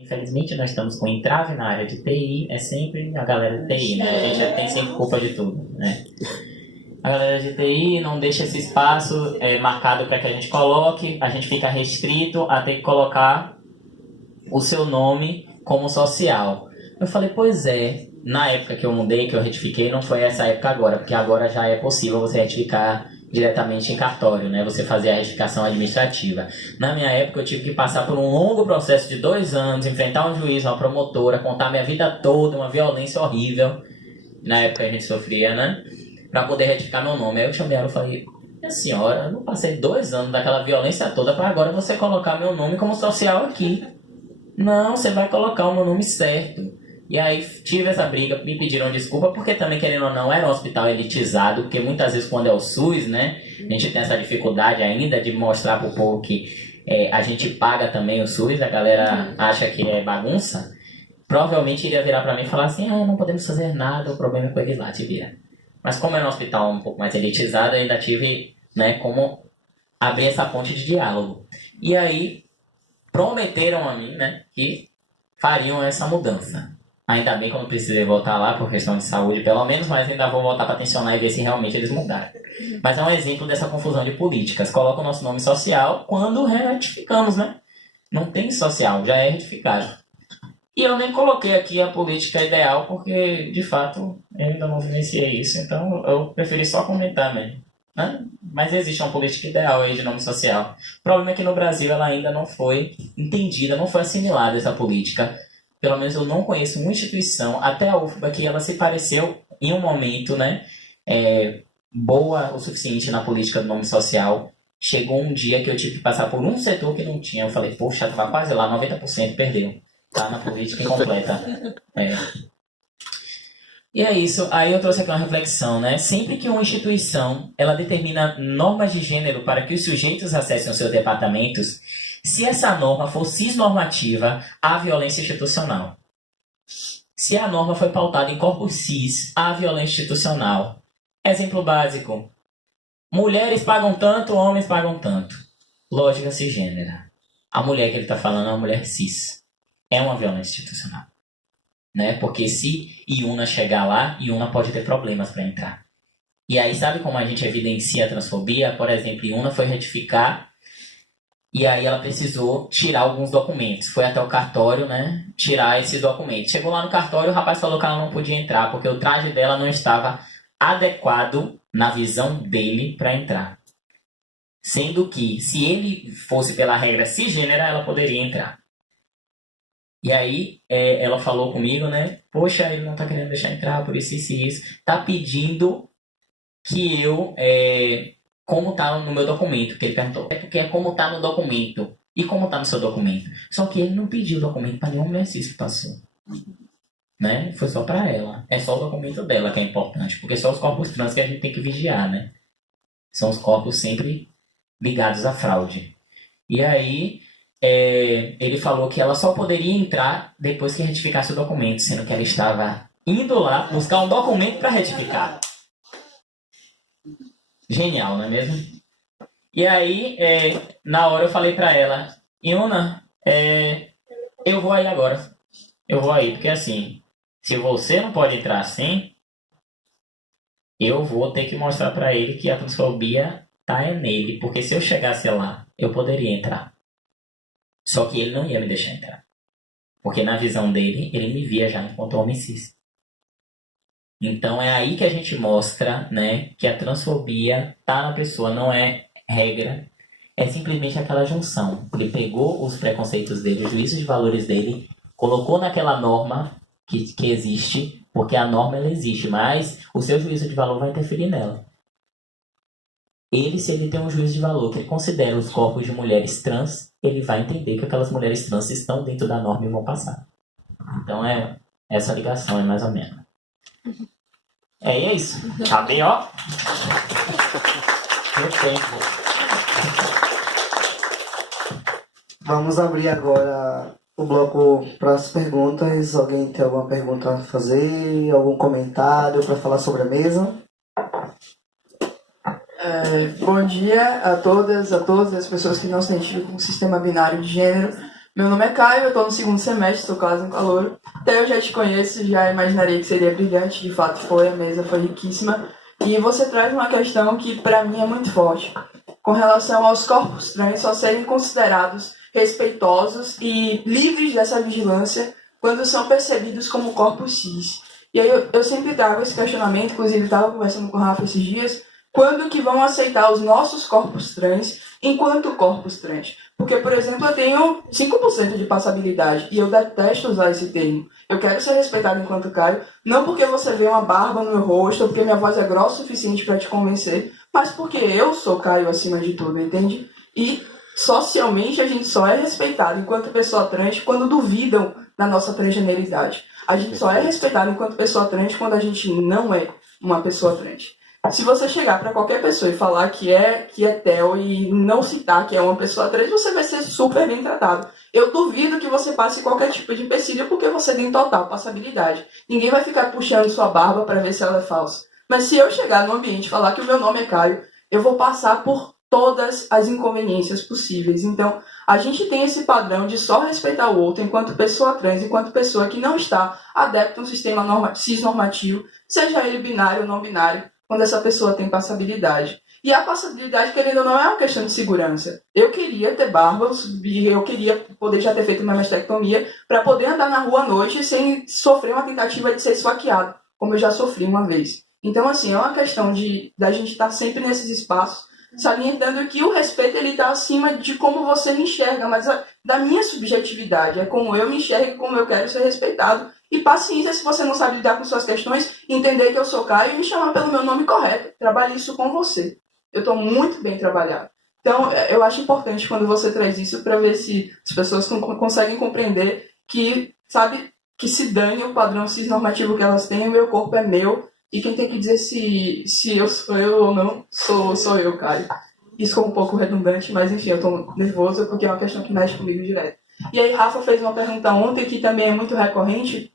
Infelizmente, nós estamos com entrave na área de TI, é sempre a galera de TI, né? A gente tem sempre culpa de tudo, né? A galera de TI não deixa esse espaço marcado para que a gente coloque, a gente fica restrito a ter que colocar o seu nome como social. Eu falei, pois é, na época que eu mudei, que eu retifiquei, não foi essa época agora, porque agora já é possível você retificar diretamente em cartório, né? Você fazer a retificação administrativa. Na minha época eu tive que passar por um longo processo de 2 anos, enfrentar um juiz, uma promotora, contar minha vida toda, uma violência horrível. Na época a gente sofria, né? Pra poder retificar meu nome. Aí eu chamei ela e falei, minha senhora, eu não passei 2 anos daquela violência toda para agora você colocar meu nome como social aqui. Não, você vai colocar o meu nome certo. E aí tive essa briga, me pediram desculpa, porque também, querendo ou não, era um hospital elitizado, porque muitas vezes quando é o SUS, né, a gente tem essa dificuldade ainda de mostrar pro povo que a gente paga também o SUS, a galera acha que é bagunça, provavelmente iria virar pra mim e falar assim, não podemos fazer nada, o problema é com eles lá, te vira. Mas como era um hospital um pouco mais elitizado, eu ainda tive, né, como abrir essa ponte de diálogo. E aí prometeram a mim, né, que fariam essa mudança. Ainda bem que eu não precisei voltar lá por questão de saúde, pelo menos, mas ainda vou voltar para tensionar e ver se realmente eles mudaram. Mas é um exemplo dessa confusão de políticas. Coloca o nosso nome social quando retificamos, né? Não tem social, já é retificado. E eu nem coloquei aqui a política ideal, porque, de fato, eu ainda não vivenciei isso, então eu preferi só comentar mesmo. Né? Mas existe uma política ideal aí de nome social. O problema é que no Brasil ela ainda não foi entendida, não foi assimilada essa política. Pelo menos eu não conheço uma instituição, até a UFBA, que ela se pareceu em um momento, né, boa o suficiente na política do nome social. Chegou um dia que eu tive que passar por um setor que não tinha. Eu falei, poxa, estava quase lá, 90% perdeu. Tá na política incompleta. E é isso. Aí eu trouxe aqui uma reflexão, né? Sempre que uma instituição ela determina normas de gênero para que os sujeitos acessem os seus departamentos, se essa norma for cisnormativa, há violência institucional. Se a norma foi pautada em corpus cis, há violência institucional. Exemplo básico. Mulheres pagam tanto, homens pagam tanto. Lógica cisgênera. A mulher que ele está falando é uma mulher cis. É uma violência institucional. Né? Porque se Iuna chegar lá, Iuna pode ter problemas para entrar. E aí sabe como a gente evidencia a transfobia? Por exemplo, Iuna foi retificar e aí ela precisou tirar alguns documentos. Foi até o cartório, né, tirar esses documentos. Chegou lá no cartório, o rapaz falou que ela não podia entrar, porque o traje dela não estava adequado na visão dele para entrar. Sendo que, se ele fosse pela regra cisgênera, ela poderia entrar. E aí, ela falou comigo, né, poxa, ele não tá querendo deixar entrar, por isso e isso. Tá pedindo que eu... como tá no meu documento, que ele perguntou. É porque é como tá no documento. E como tá no seu documento? Só que ele não pediu o documento para nenhuma mulher cis que passou. Né? Foi só para ela. É só o documento dela que é importante. Porque só os corpos trans que a gente tem que vigiar, né? São os corpos sempre ligados à fraude. E aí, ele falou que ela só poderia entrar depois que retificasse o documento, sendo que ela estava indo lá buscar um documento para retificar. Genial, não é mesmo? E aí, na hora eu falei pra ela, Iuna, eu vou aí agora. Eu vou aí, porque assim, se você não pode entrar assim, eu vou ter que mostrar pra ele que a transfobia tá nele. Porque se eu chegasse lá, eu poderia entrar. Só que ele não ia me deixar entrar. Porque na visão dele, ele me via já enquanto homem cis. Então é aí que a gente mostra, né, que a transfobia tá na pessoa, não é regra, é simplesmente aquela junção. Ele pegou os preconceitos dele, os juízos de valores dele, colocou naquela norma que existe, porque a norma ela existe, mas o seu juízo de valor vai interferir nela. Se ele tem um juízo de valor que ele considera os corpos de mulheres trans, ele vai entender que aquelas mulheres trans estão dentro da norma e vão passar. Então essa ligação é mais ou menos. E é isso. Tá bem, ó. Muito tempo. Vamos abrir agora o bloco para as perguntas. Alguém tem alguma pergunta a fazer? Algum comentário para falar sobre a mesa? Bom dia a todas, a todas as pessoas que não se identificam com o sistema binário de gênero. Meu nome é Caio, eu estou no segundo semestre, sou quase um calouro. Até eu já te conheço, já imaginarei que seria brilhante, de fato foi, a mesa foi riquíssima. E você traz uma questão que para mim é muito forte, com relação aos corpos trans só serem considerados respeitosos e livres dessa vigilância quando são percebidos como corpos cis. E aí eu sempre trago esse questionamento, inclusive estava conversando com o Rafa esses dias, quando que vão aceitar os nossos corpos trans enquanto corpos trans? Porque, por exemplo, eu tenho 5% de passabilidade e eu detesto usar esse termo. Eu quero ser respeitado enquanto Caio, não porque você vê uma barba no meu rosto ou porque minha voz é grossa o suficiente para te convencer, mas porque eu sou Caio acima de tudo, entende? E socialmente a gente só é respeitado enquanto pessoa trans quando duvidam da nossa transgeneridade. A gente só é respeitado enquanto pessoa trans quando a gente não é uma pessoa trans. Se você chegar para qualquer pessoa e falar que é Theo e não citar que é uma pessoa trans, você vai ser super bem tratado. Eu duvido que você passe qualquer tipo de empecilho porque você tem total passabilidade. Ninguém vai ficar puxando sua barba para ver se ela é falsa. Mas se eu chegar no ambiente e falar que o meu nome é Caio, eu vou passar por todas as inconveniências possíveis. Então, a gente tem esse padrão de só respeitar o outro enquanto pessoa trans, enquanto pessoa que não está adepta a um sistema cisnormativo, seja ele binário ou não binário, quando essa pessoa tem passabilidade. E a passabilidade, querendo ou não, é uma questão de segurança. Eu queria ter barba e eu queria poder já ter feito minha mastectomia para poder andar na rua à noite sem sofrer uma tentativa de ser esfaqueado, como eu já sofri uma vez. Então, assim, é uma questão da gente estar sempre nesses espaços, salientando que o respeito está acima de como você me enxerga, mas da minha subjetividade. É como eu me enxergo e como eu quero ser respeitado. E paciência se você não sabe lidar com suas questões, entender que eu sou Caio e me chamar pelo meu nome correto. Trabalhe isso com você. Eu estou muito bem trabalhado. Então, eu acho importante quando você traz isso para ver se as pessoas conseguem compreender que, sabe, que se dane o padrão cisnormativo que elas têm, o meu corpo é meu, e quem tem que dizer se eu sou eu ou não, sou eu, Caio. Isso ficou um pouco redundante, mas enfim, eu estou nervoso porque é uma questão que mexe comigo direto. E aí, Rafa fez uma pergunta ontem que também é muito recorrente,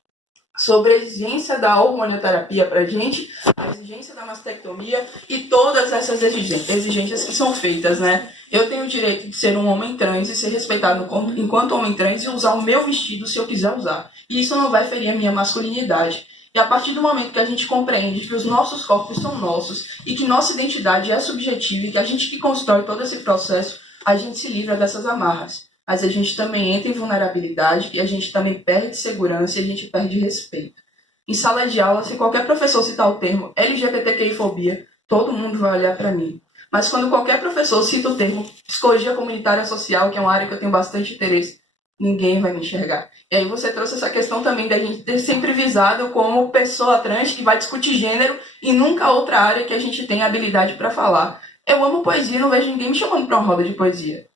sobre a exigência da hormonioterapia para a gente, a exigência da mastectomia e todas essas exigências que são feitas, né? Eu tenho o direito de ser um homem trans e ser respeitado enquanto homem trans e usar o meu vestido se eu quiser usar. E isso não vai ferir a minha masculinidade. E a partir do momento que a gente compreende que os nossos corpos são nossos e que nossa identidade é subjetiva e que a gente que constrói todo esse processo, a gente se livra dessas amarras. Mas a gente também entra em vulnerabilidade e a gente também perde segurança e a gente perde respeito. Em sala de aula, se qualquer professor citar o termo LGBTQI-fobia, todo mundo vai olhar para mim. Mas quando qualquer professor cita o termo psicologia comunitária social, que é uma área que eu tenho bastante interesse, ninguém vai me enxergar. E aí você trouxe essa questão também da gente ter sempre visado como pessoa trans que vai discutir gênero e nunca outra área que a gente tem habilidade para falar. Eu amo poesia, não vejo ninguém me chamando para uma roda de poesia.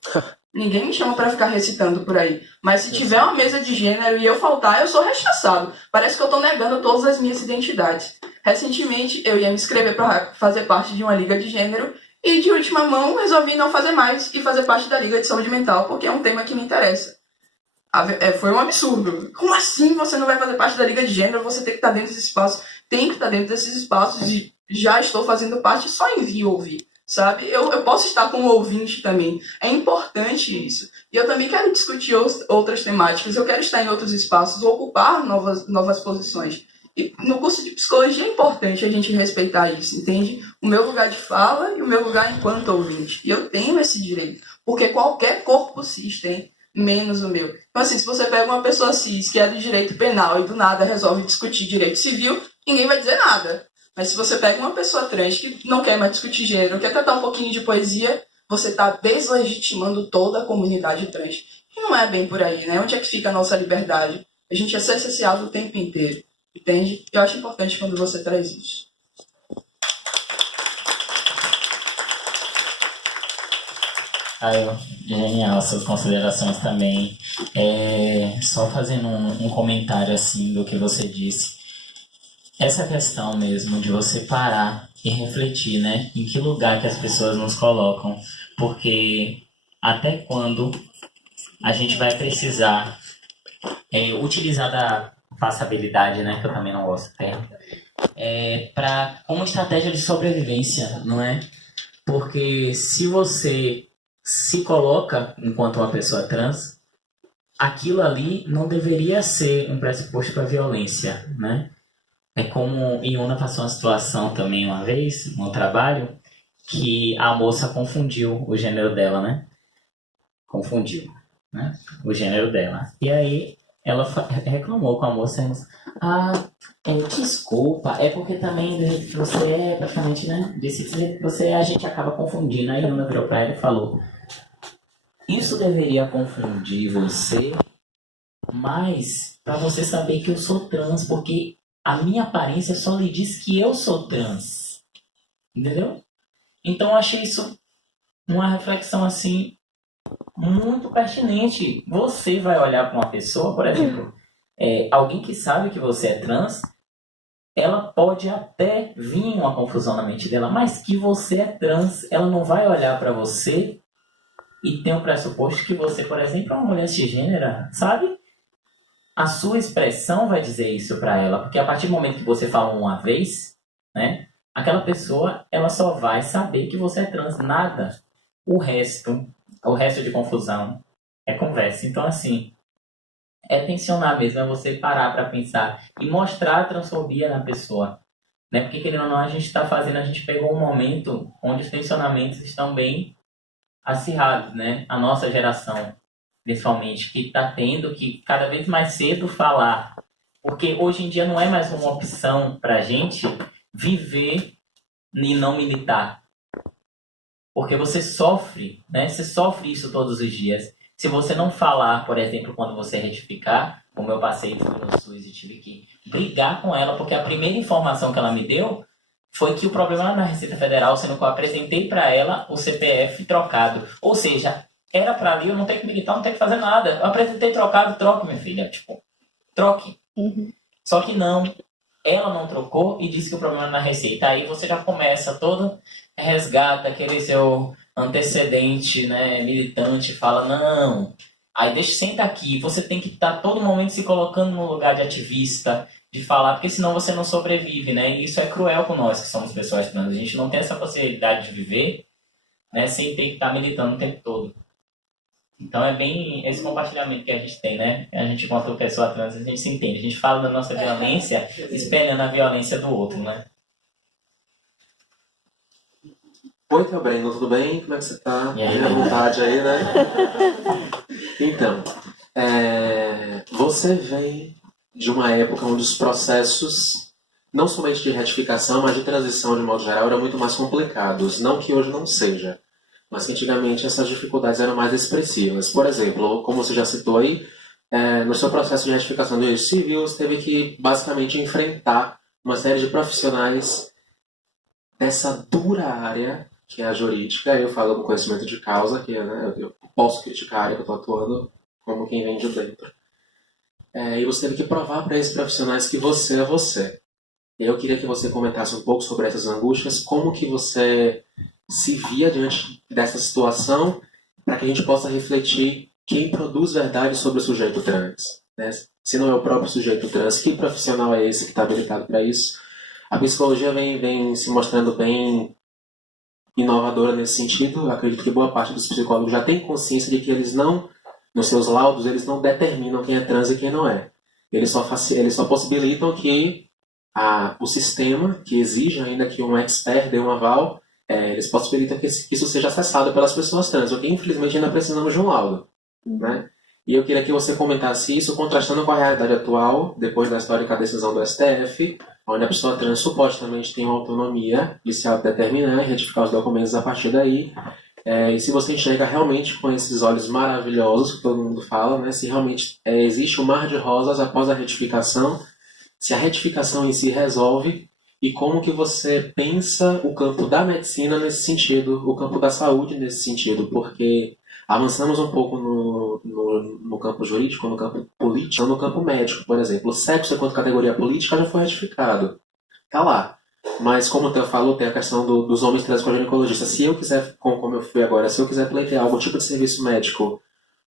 Ninguém me chama para ficar recitando por aí. Mas se tiver uma mesa de gênero e eu faltar, eu sou rechaçado. Parece que eu estou negando todas as minhas identidades. Recentemente, eu ia me inscrever para fazer parte de uma liga de gênero e, de última mão, resolvi não fazer mais e fazer parte da liga de saúde mental, porque é um tema que me interessa. Foi um absurdo. Como assim você não vai fazer parte da liga de gênero? Você tem que estar dentro desses espaços. Tem que estar dentro desses espaços e já estou fazendo parte, só envio ouvir. Sabe? Eu posso estar como ouvinte também. É importante isso. E eu também quero discutir outras temáticas. Eu quero estar em outros espaços, ocupar novas posições. E no curso de psicologia é importante a gente respeitar isso, entende? O meu lugar de fala e o meu lugar enquanto ouvinte. E eu tenho esse direito. Porque qualquer corpo cis tem, menos o meu. Então, assim, se você pega uma pessoa cis que é do direito penal e do nada resolve discutir direito civil, ninguém vai dizer nada. Mas se você pega uma pessoa trans que não quer mais discutir gênero, quer tratar um pouquinho de poesia, você está deslegitimando toda a comunidade trans. E não é bem por aí, né? Onde é que fica a nossa liberdade? A gente é cerceado o tempo inteiro, entende? Eu acho importante quando você traz isso. Genial, suas considerações também. Só fazendo um comentário assim do que você disse. Essa questão mesmo de você parar e refletir, né? Em que lugar que as pessoas nos colocam. Porque até quando a gente vai precisar utilizar da passabilidade, né? Que eu também não gosto do termo. Como estratégia de sobrevivência, não é? Porque se você se coloca enquanto uma pessoa trans, aquilo ali não deveria ser um pressuposto para violência, né? É como Iuna passou uma situação também uma vez no trabalho que a moça confundiu o gênero dela, né? Confundiu, né? O gênero dela. E aí ela reclamou com a moça. Desculpa, é porque também do jeito que você é, praticamente, né? Desse jeito que você é, a gente acaba confundindo. Aí Iuna virou pra ela e falou: isso deveria confundir você, mas para você saber que eu sou trans, porque a minha aparência só lhe diz que eu sou trans. Entendeu? Então eu achei isso uma reflexão assim muito pertinente. Você vai olhar para uma pessoa, por exemplo, alguém que sabe que você é trans, ela pode até vir uma confusão na mente dela, mas que você é trans, ela não vai olhar para você e tem um pressuposto que você, por exemplo, é uma mulher cisgênera, sabe? A sua expressão vai dizer isso para ela, porque a partir do momento que você fala uma vez, né, aquela pessoa, ela só vai saber que você é trans, nada. O resto de confusão é conversa. Então, assim, é tensionar mesmo, é você parar para pensar e mostrar a transfobia na pessoa, né? Porque, querendo ou não, a gente pegou um momento onde os tensionamentos estão bem acirrados, né? A nossa geração, principalmente, que está tendo que cada vez mais cedo falar, porque hoje em dia não é mais uma opção para a gente viver e não militar, porque você sofre, né? Você sofre isso todos os dias. Se você não falar, por exemplo, quando você retificar, como eu passei no SUS e tive que brigar com ela, porque a primeira informação que ela me deu foi que o problema era na Receita Federal, sendo que eu apresentei para ela o CPF trocado. Ou seja, era para ali, eu não tenho que militar, não tenho que fazer nada. Eu apresentei trocado, troque, minha filha. Tipo, troque. Uhum. Só que não. Ela não trocou e disse que o problema era na Receita. Aí você já começa todo resgata aquele seu antecedente, né, militante, fala, não. Aí senta aqui. Você tem que estar todo momento se colocando no lugar de ativista, de falar, porque senão você não sobrevive, né? E isso é cruel com nós que somos pessoas trans. A gente não tem essa possibilidade de viver, né, sem ter que estar militando o tempo todo. Então é bem esse compartilhamento que a gente tem, né? A gente, enquanto pessoa trans, a gente se entende. A gente fala da nossa violência espelhando a violência do outro, né? Oi, Theo Breno, tudo bem? Como é que você tá? E aí? Fique à vontade aí, né? Então, você vem de uma época onde os processos, não somente de retificação, mas de transição de modo geral, eram muito mais complicados. Não que hoje não seja, mas que antigamente essas dificuldades eram mais expressivas. Por exemplo, como você já citou aí, no seu processo de retificação do registro civil, você teve que basicamente enfrentar uma série de profissionais dessa dura área que é a jurídica. Eu falo com conhecimento de causa, que eu posso criticar a área que eu estou atuando como quem vem de dentro. E você teve que provar para esses profissionais que você é você. Eu queria que você comentasse um pouco sobre essas angústias, como que você se via diante dessa situação, para que a gente possa refletir quem produz verdade sobre o sujeito trans, né? Se não é o próprio sujeito trans, que profissional é esse que está habilitado para isso? A psicologia vem se mostrando bem inovadora nesse sentido. Eu acredito que boa parte dos psicólogos já tem consciência de que eles não, nos seus laudos, eles não determinam quem é trans e quem não é. Eles só possibilitam que o sistema, que exige ainda que um expert dê um aval, eles possibilitam que isso seja acessado pelas pessoas trans, o que infelizmente ainda precisamos de um laudo, né? E eu queria que você comentasse isso contrastando com a realidade atual, depois da histórica decisão do STF, onde a pessoa trans supostamente tem uma autonomia de se autodeterminar e retificar os documentos a partir daí. E se você enxerga realmente com esses olhos maravilhosos que todo mundo fala, né, se realmente existe um mar de rosas após a retificação, se a retificação em si resolve, e como que você pensa o campo da medicina nesse sentido, o campo da saúde nesse sentido, porque avançamos um pouco no campo jurídico, no campo político, no campo médico, por exemplo. O sexo, enquanto categoria política, já foi retificado. Tá lá. Mas, como o Theo falou, tem a questão dos homens trans com ginecologista. Se eu quiser, como eu fui agora, se eu quiser pleitear algum tipo de serviço médico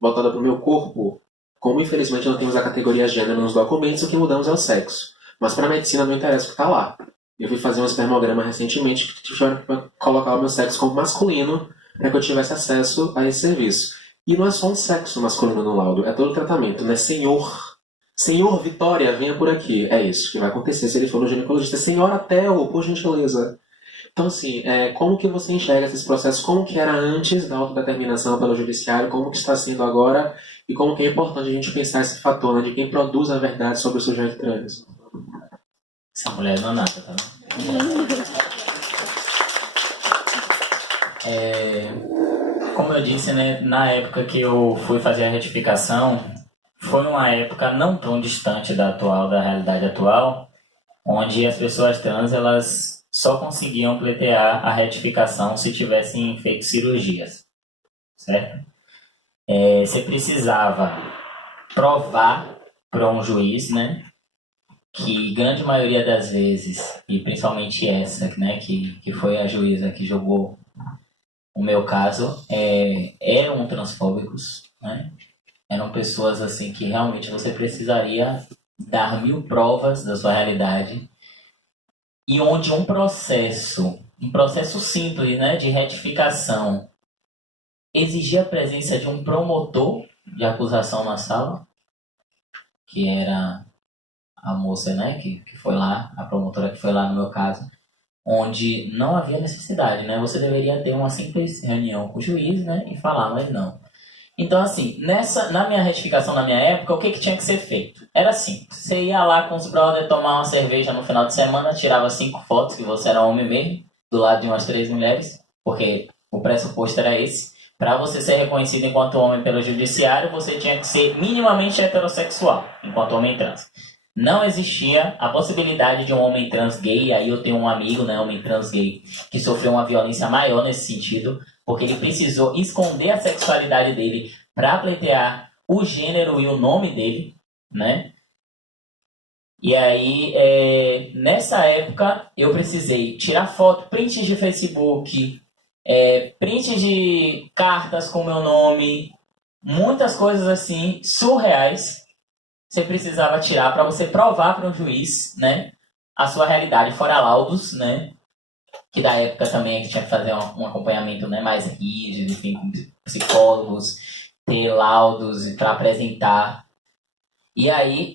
voltado para o meu corpo, como infelizmente não temos a categoria gênero nos documentos, o que mudamos é o sexo. Mas para a medicina não interessa o que está lá. Eu fui fazer um espermograma recentemente que tiveram que colocar o meu sexo como masculino para que eu tivesse acesso a esse serviço. E não é só um sexo masculino no laudo, é todo o tratamento, né? Senhor Vitória, venha por aqui. É isso que vai acontecer se ele for no ginecologista. Senhora Theo, por gentileza. Então, assim, como que você enxerga esses processos? Como que era antes da autodeterminação pelo judiciário? Como que está sendo agora? E como que é importante a gente pensar esse fator, né, de quem produz a verdade sobre o sujeito trans? Essa mulher não é nada, tá? Como eu disse, né, na época que eu fui fazer a retificação, foi uma época não tão distante da realidade atual, onde as pessoas trans, elas só conseguiam pleitear a retificação se tivessem feito cirurgias, certo? Você precisava provar para um juiz, né, que grande maioria das vezes, e principalmente essa, né, que foi a juíza que julgou o meu caso, eram transfóbicos, né? Eram pessoas assim que realmente você precisaria dar 1000 provas da sua realidade, e onde um processo simples, né, de retificação exigia a presença de um promotor de acusação na sala, que era a moça, né, que foi lá, a promotora que foi lá no meu caso, onde não havia necessidade, né? Você deveria ter uma simples reunião com o juiz, né, e falar, mas não. Então, assim, na minha retificação, na minha época, o que tinha que ser feito? Era assim, você ia lá com os brothers tomar uma cerveja no final de semana, tirava 5 fotos, que você era homem mesmo, do lado de umas 3 mulheres, porque o pressuposto era esse. Para você ser reconhecido enquanto homem pelo judiciário, você tinha que ser minimamente heterossexual, enquanto homem trans. Não existia a possibilidade de um homem trans gay, aí eu tenho um amigo, né, homem trans gay, que sofreu uma violência maior nesse sentido, porque ele precisou esconder a sexualidade dele para pleitear o gênero e o nome dele, né? E aí, nessa época, eu precisei tirar foto, prints de Facebook, prints de cartas com meu nome, muitas coisas assim, surreais, você precisava tirar para você provar para um juiz, né, a sua realidade, fora laudos, né? Que da época também a gente tinha que fazer um acompanhamento, né, mais rígido, enfim, com psicólogos, ter laudos para apresentar. E aí,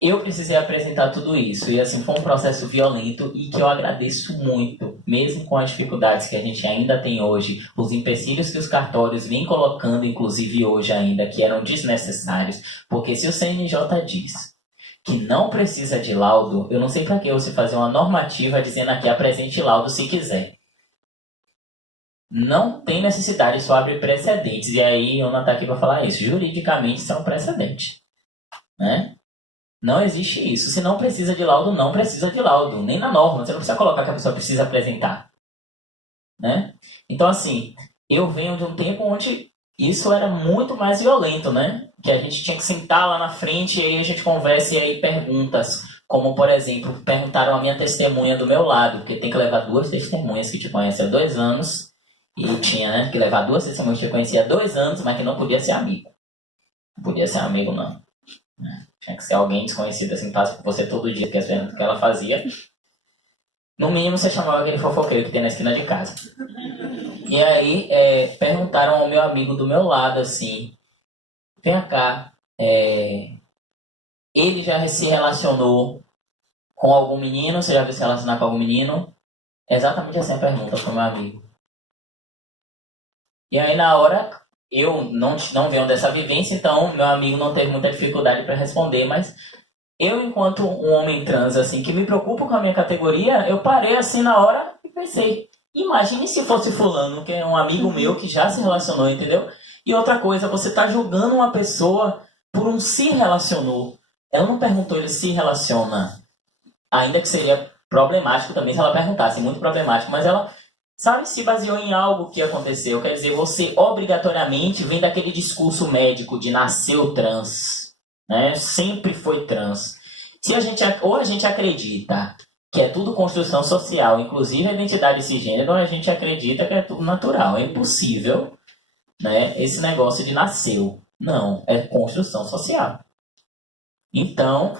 eu precisei apresentar tudo isso. E assim, foi um processo violento e que eu agradeço muito, mesmo com as dificuldades que a gente ainda tem hoje, os empecilhos que os cartórios vêm colocando, inclusive hoje ainda, que eram desnecessários. Porque se o CNJ diz que não precisa de laudo, eu não sei para que você fazer uma normativa dizendo aqui apresente laudo se quiser. Não tem necessidade, isso abre precedentes. E aí eu não estou aqui para falar isso. Juridicamente isso é um precedente, né? Não existe isso. Se não precisa de laudo, não precisa de laudo. Nem na norma. Você não precisa colocar que a pessoa precisa apresentar, né? Então assim, eu venho de um tempo onde isso era muito mais violento, né? Que a gente tinha que sentar lá na frente e aí a gente conversa e aí perguntas. Como, por exemplo, perguntaram a minha testemunha do meu lado, porque tem que levar 2 testemunhas que te conhecem há 2 anos. E eu tinha, né, que levar 2 testemunhas que te conhecia há 2 anos, mas que não podia ser amigo. Não podia ser amigo, não. Tinha que ser alguém desconhecido, assim, que passa por você todo dia, que as perguntas que ela fazia. No mínimo, você chamava aquele fofoqueiro que tem na esquina de casa. E aí, perguntaram ao meu amigo do meu lado, assim, vem cá, ele já se relacionou com algum menino? Você já viu se relacionar com algum menino? Exatamente assim a pergunta para o meu amigo. E aí, na hora, eu não venho dessa vivência, então meu amigo não teve muita dificuldade para responder, mas eu, enquanto um homem trans, assim, que me preocupo com a minha categoria, eu parei assim na hora e pensei, imagine se fosse fulano, que é um amigo meu que já se relacionou, entendeu? E outra coisa, você tá julgando uma pessoa por um se relacionou. Ela não perguntou ele se relaciona, ainda que seria problemático também se ela perguntasse, muito problemático, mas ela, sabe, se baseou em algo que aconteceu. Quer dizer, você obrigatoriamente vem daquele discurso médico de nasceu trans, né? Sempre foi trans. Se a gente acredita que é tudo construção social, inclusive a identidade cisgênero, a gente acredita que é tudo natural. É impossível, né, esse negócio de nasceu. Não, é construção social. Então,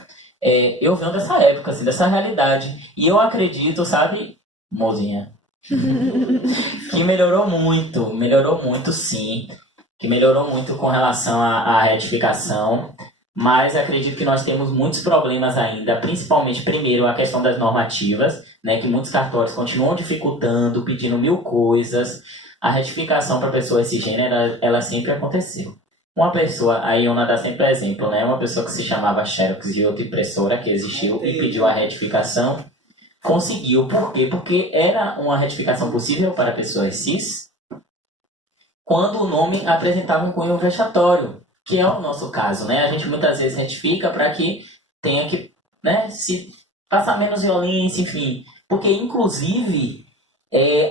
eu venho dessa época, assim, dessa realidade. E eu acredito, sabe, mozinha, que melhorou muito sim. que melhorou muito com relação à retificação, mas acredito que nós temos muitos problemas ainda, principalmente, primeiro, a questão das normativas, né, que muitos cartórios continuam dificultando, pedindo mil coisas. A retificação para pessoa cisgênera, ela sempre aconteceu. Uma pessoa, a Iona dá sempre exemplo, né, uma pessoa que se chamava Xerox de outra impressora que existiu e pediu a retificação, conseguiu. Por quê? Porque era uma retificação possível para pessoas cis, quando o nome apresentava um cunho vexatório, que é o nosso caso, né? A gente muitas vezes retifica para que tenha que, né, se passar menos violência, enfim. Porque, inclusive,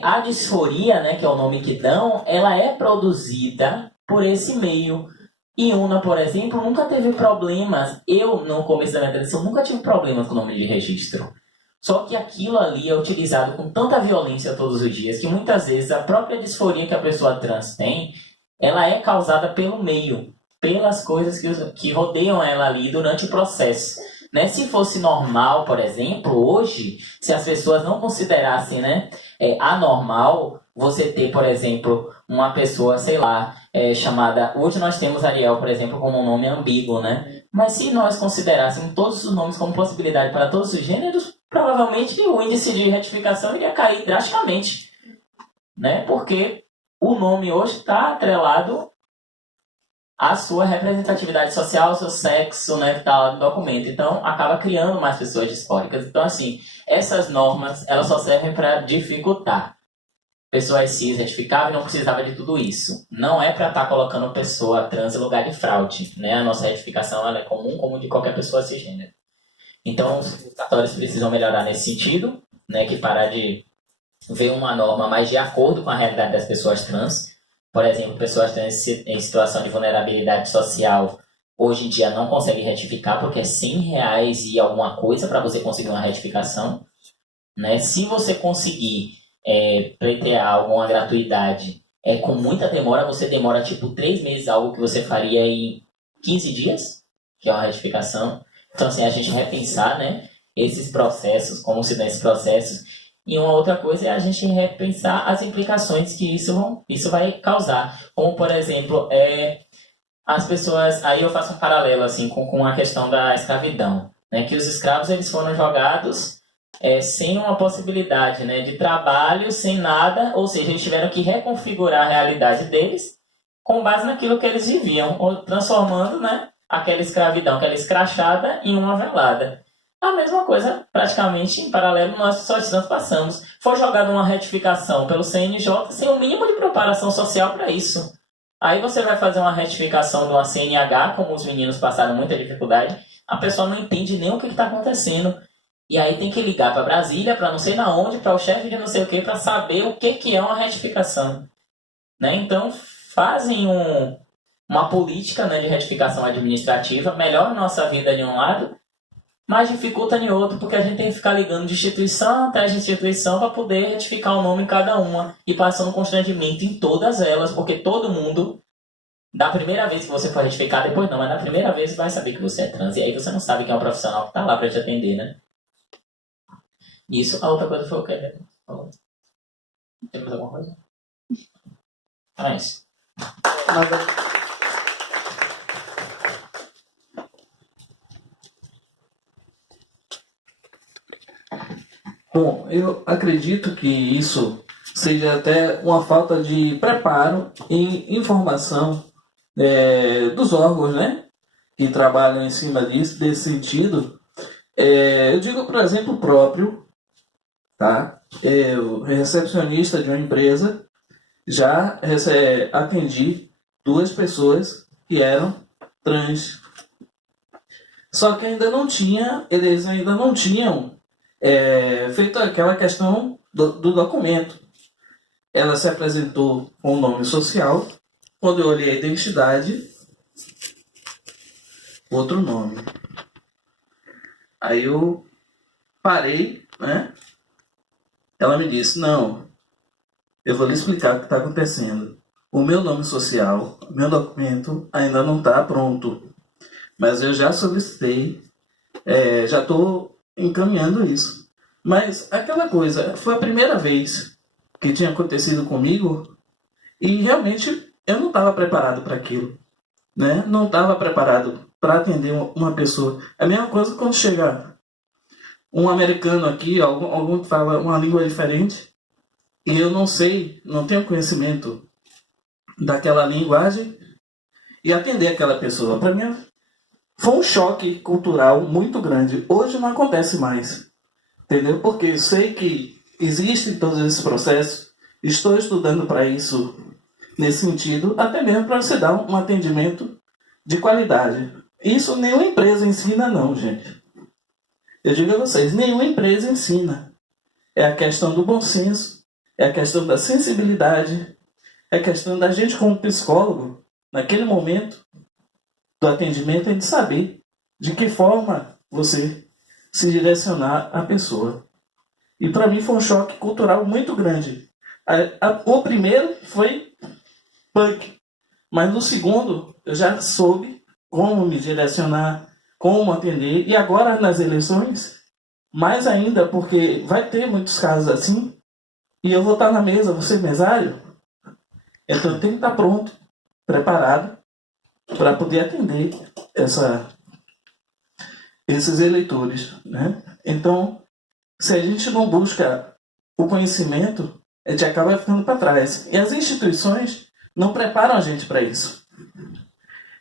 a disforia, né, que é o nome que dão, ela é produzida por esse meio. Iuna, por exemplo, nunca teve problemas. Eu, no começo da minha transição, nunca tive problemas com o nome de registro. Só que aquilo ali é utilizado com tanta violência todos os dias que muitas vezes a própria disforia que a pessoa trans tem, ela é causada pelo meio, pelas coisas que rodeiam ela ali durante o processo. Né? Se fosse normal, por exemplo, hoje, se as pessoas não considerassem, né, anormal você ter, por exemplo, uma pessoa, sei lá, chamada... Hoje nós temos Ariel, por exemplo, como um nome ambíguo, né? Mas se nós considerássemos todos os nomes como possibilidade para todos os gêneros, provavelmente o índice de retificação iria cair drasticamente, né? Porque o nome hoje está atrelado à sua representatividade social, ao seu sexo, né, que está lá no documento. Então, acaba criando mais pessoas disfóricas. Então, assim, essas normas, elas só servem para dificultar. Pessoas cis retificáveis não precisava de tudo isso. Não é para estar colocando pessoa trans em lugar de fraude, né? A nossa retificação ela é comum como de qualquer pessoa cisgênero. Então, os cartórios precisam melhorar nesse sentido, né? Que parar de ver uma norma mais de acordo com a realidade das pessoas trans. Por exemplo, pessoas trans em situação de vulnerabilidade social, hoje em dia não conseguem retificar porque é R$100 e alguma coisa para você conseguir uma retificação. Né? Se você conseguir pleitear alguma gratuidade com muita demora, você demora tipo 3 meses, algo que você faria em 15 dias, que é uma retificação. Então, assim, a gente repensar, né, esses processos, como se dão esses processos. E uma outra coisa é a gente repensar as implicações que isso vai causar. Como, por exemplo, as pessoas... Aí eu faço um paralelo assim, com a questão da escravidão. Né, que os escravos eles foram jogados sem uma possibilidade, né, de trabalho, sem nada. Ou seja, eles tiveram que reconfigurar a realidade deles com base naquilo que eles viviam, ou transformando, né, aquela escravidão, aquela escrachada, em uma velada. A mesma coisa, praticamente, em paralelo, nós só passamos. Foi jogada uma retificação pelo CNJ sem o mínimo de preparação social para isso. Aí você vai fazer uma retificação de uma CNH, como os meninos passaram muita dificuldade, a pessoa não entende nem o que está acontecendo. E aí tem que ligar para Brasília, para não sei na onde, para o chefe de não sei o que, para saber o que é uma retificação. Né? Então, fazem uma política, né, de retificação administrativa, melhora a nossa vida de um lado, mas dificulta em outro, porque a gente tem que ficar ligando de instituição até instituição para poder retificar o nome em cada uma e passando constrangimento em todas elas, porque todo mundo, da primeira vez que você for retificar, depois não, mas na primeira vez vai saber que você é trans, e aí você não sabe quem é o profissional que está lá para te atender, né? Isso, a outra coisa foi o que? Tem mais alguma coisa? Ah, isso. Bom, eu acredito que isso seja até uma falta de preparo e informação dos órgãos, né, que trabalham em cima desse sentido. Eu digo, por exemplo, próprio, tá? Eu, recepcionista de uma empresa, já atendi 2 pessoas que eram trans. Só que eles ainda não tinham feito aquela questão do documento. Ela se apresentou com o nome social. Quando eu olhei a identidade, outro nome. Aí eu parei, né? Ela me disse, não, eu vou lhe explicar o que está acontecendo. O meu nome social, meu documento ainda não está pronto. Mas eu já solicitei, já estou encaminhando isso. Mas aquela coisa, foi a primeira vez que tinha acontecido comigo e realmente eu não estava preparado para aquilo, né? Não estava preparado para atender uma pessoa. É a mesma coisa quando chega um americano aqui, algum que fala uma língua diferente, e eu não sei, não tenho conhecimento daquela linguagem, e atender aquela pessoa. Para mim, foi um choque cultural muito grande. Hoje não acontece mais, entendeu? Porque sei que existem todos esses processos, estou estudando para isso, nesse sentido, até mesmo para você dar um atendimento de qualidade. Isso nenhuma empresa ensina não, gente. Eu digo a vocês, nenhuma empresa ensina. É a questão do bom senso, é a questão da sensibilidade, é a questão da gente como psicólogo, naquele momento do atendimento, é de saber de que forma você se direcionar à pessoa. E para mim foi um choque cultural muito grande. O primeiro foi punk, mas no segundo eu já soube como me direcionar, como atender. E agora nas eleições, mais ainda, porque vai ter muitos casos assim, e eu vou estar na mesa, vou ser mesário, então eu tenho que estar pronto, preparado, para poder atender esses eleitores, né? Então, se a gente não busca o conhecimento, a gente acaba ficando para trás. E as instituições não preparam a gente para isso.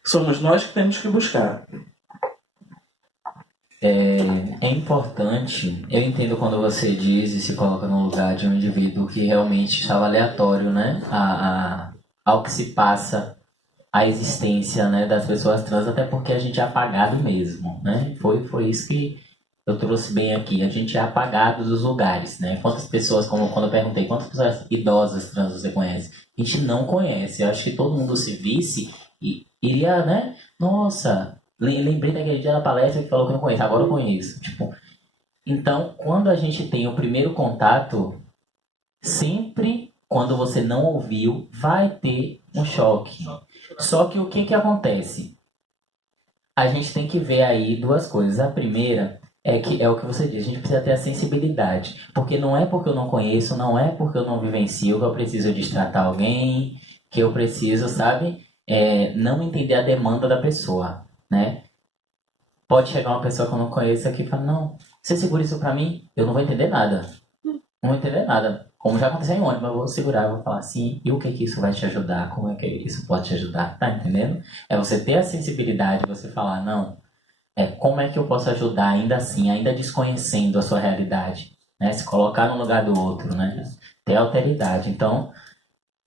Somos nós que temos que buscar. É importante, eu entendo quando você diz e se coloca no lugar de um indivíduo que realmente estava aleatório, né, ao que se passa a existência, né, das pessoas trans, até porque a gente é apagado mesmo, né, foi isso que eu trouxe bem aqui, a gente é apagado dos lugares, né, quantas pessoas, como quando eu perguntei, quantas pessoas idosas trans você conhece? A gente não conhece, eu acho que todo mundo se visse e iria, né, nossa... Lembrei daquele dia da palestra que falou que não conheço, agora eu conheço. Tipo, então, quando a gente tem o primeiro contato, sempre quando você não ouviu, vai ter um choque. Só que o que acontece? A gente tem que ver aí duas coisas. A primeira é que é o que você diz, a gente precisa ter a sensibilidade. Porque não é porque eu não conheço, não é porque eu não vivencio que eu preciso destratar alguém, que eu preciso, sabe, não entender a demanda da pessoa. Né? Pode chegar uma pessoa que eu não conheço aqui e falar, não, você segura isso pra mim? Eu não vou entender nada. Não vou entender nada. Como já aconteceu em ônibus, eu vou segurar, eu vou falar assim, e o que isso vai te ajudar? Como é que isso pode te ajudar? Tá entendendo? É você ter a sensibilidade, você falar, não, como é que eu posso ajudar ainda assim, ainda desconhecendo a sua realidade? Né? Se colocar no lugar do outro, né? Ter alteridade. Então,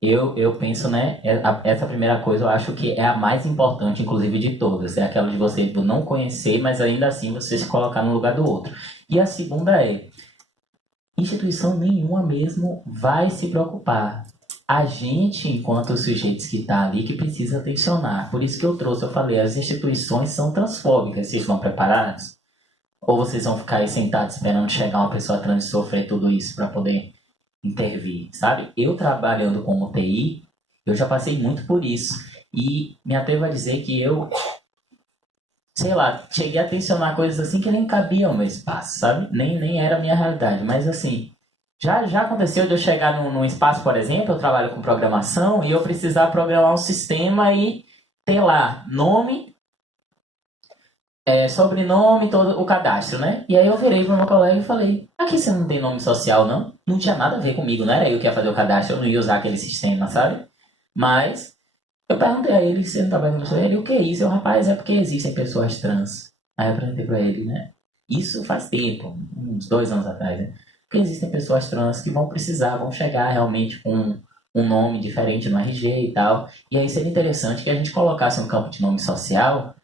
eu penso, né, essa primeira coisa eu acho que é a mais importante, inclusive, de todas. É aquela de você não conhecer, mas ainda assim você se colocar no lugar do outro. E a segunda instituição nenhuma mesmo vai se preocupar. A gente, enquanto sujeitos que está ali, que precisa tensionar. Por isso que eu falei, as instituições são transfóbicas. Vocês estão preparados? Ou vocês vão ficar aí sentados esperando chegar uma pessoa trans e sofrer tudo isso para poder intervir, sabe? Eu trabalhando como TI, eu já passei muito por isso. E me atrevo a dizer que eu, sei lá, cheguei a tensionar coisas assim que nem cabiam no meu espaço, sabe? Nem era a minha realidade. Mas assim, já aconteceu de eu chegar num espaço, por exemplo, eu trabalho com programação e eu precisar programar um sistema e ter lá nome, sobrenome, todo o cadastro, né? E aí eu virei pro meu colega e falei, aqui você não tem nome social, não? Não tinha nada a ver comigo, não era eu que ia fazer o cadastro, eu não ia usar aquele sistema, sabe? Mas eu perguntei a ele, você não trabalha com isso? Ele, o que é isso? Eu, rapaz, é porque existem pessoas trans. Aí eu perguntei pra ele, né? Isso faz tempo, uns 2 anos atrás, né? Porque existem pessoas trans que vão chegar realmente com um nome diferente no RG e tal. E aí seria interessante que a gente colocasse um campo de nome social,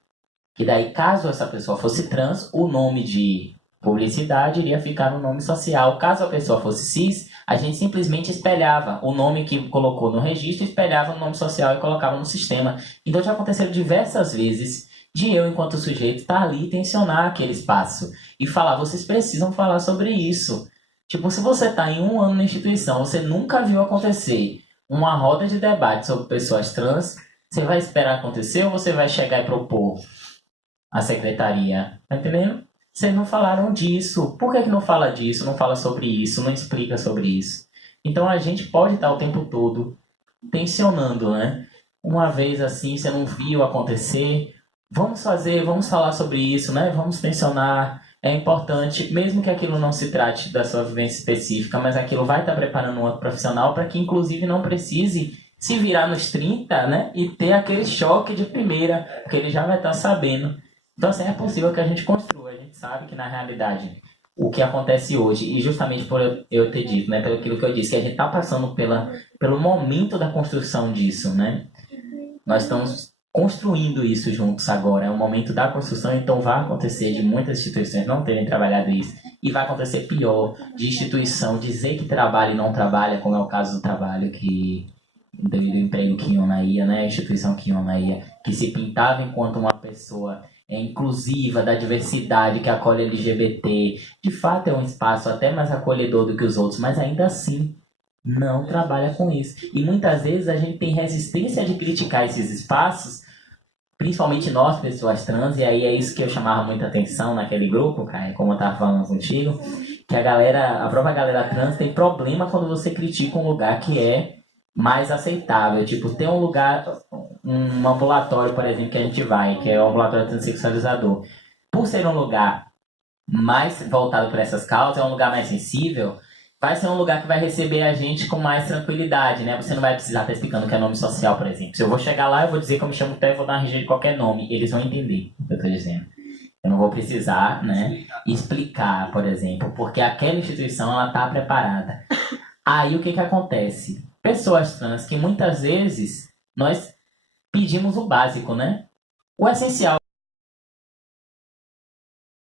que daí, caso essa pessoa fosse trans, o nome de publicidade iria ficar no nome social. Caso a pessoa fosse cis, a gente simplesmente espelhava o nome que colocou no registro, espelhava no nome social e colocava no sistema. Então já aconteceu diversas vezes de eu, enquanto sujeito, estar ali e tensionar aquele espaço e falar, vocês precisam falar sobre isso. Tipo, se você está em 1 ano na instituição, você nunca viu acontecer uma roda de debate sobre pessoas trans, você vai esperar acontecer ou você vai chegar e propor a secretaria? Tá entendendo? Vocês não falaram disso. Por que não fala disso? Não fala sobre isso? Não explica sobre isso? Então a gente pode estar o tempo todo tensionando, né? uma vez assim, você não viu acontecer, vamos falar sobre isso, né? Vamos mencionar. É importante, mesmo que aquilo não se trate da sua vivência específica, mas aquilo vai estar preparando um outro profissional para que, inclusive, não precise se virar nos 30, né? E ter aquele choque de primeira, porque ele já vai estar sabendo. Então, assim, é possível que a gente construa. A gente sabe que, na realidade, o que acontece hoje, e justamente por eu ter dito, né? Pelo aquilo que eu disse, que a gente está passando pelo momento da construção disso, né? Nós estamos construindo isso juntos agora. É o momento da construção, então vai acontecer de muitas instituições não terem trabalhado isso. E vai acontecer pior, de instituição dizer que trabalha e não trabalha, como é o caso do trabalho do emprego que Iona ia, né? A instituição que Iona ia, que se pintava enquanto uma pessoa inclusiva, da diversidade, que acolhe LGBT. De fato é um espaço até mais acolhedor do que os outros, mas ainda assim não trabalha com isso. E muitas vezes a gente tem resistência de criticar esses espaços, principalmente nós, pessoas trans, e aí é isso que eu chamava muita atenção naquele grupo, cara, como eu estava falando contigo, que a própria galera trans tem problema quando você critica um lugar que é mais aceitável. Tipo, tem um lugar, um ambulatório, por exemplo, que a gente vai, que é o ambulatório transexualizador. Por ser um lugar mais voltado para essas causas, é um lugar mais sensível, vai ser um lugar que vai receber a gente com mais tranquilidade, né? Você não vai precisar estar explicando que é nome social, por exemplo. Se eu vou chegar lá, eu vou dizer que eu me chamo Té, vou dar uma RG de qualquer nome. Eles vão entender o que eu estou dizendo. Eu não vou precisar, né, explicar, por exemplo, porque aquela instituição, ela está preparada. Aí, o que acontece? Pessoas trans que muitas vezes nós pedimos o básico, né? O essencial.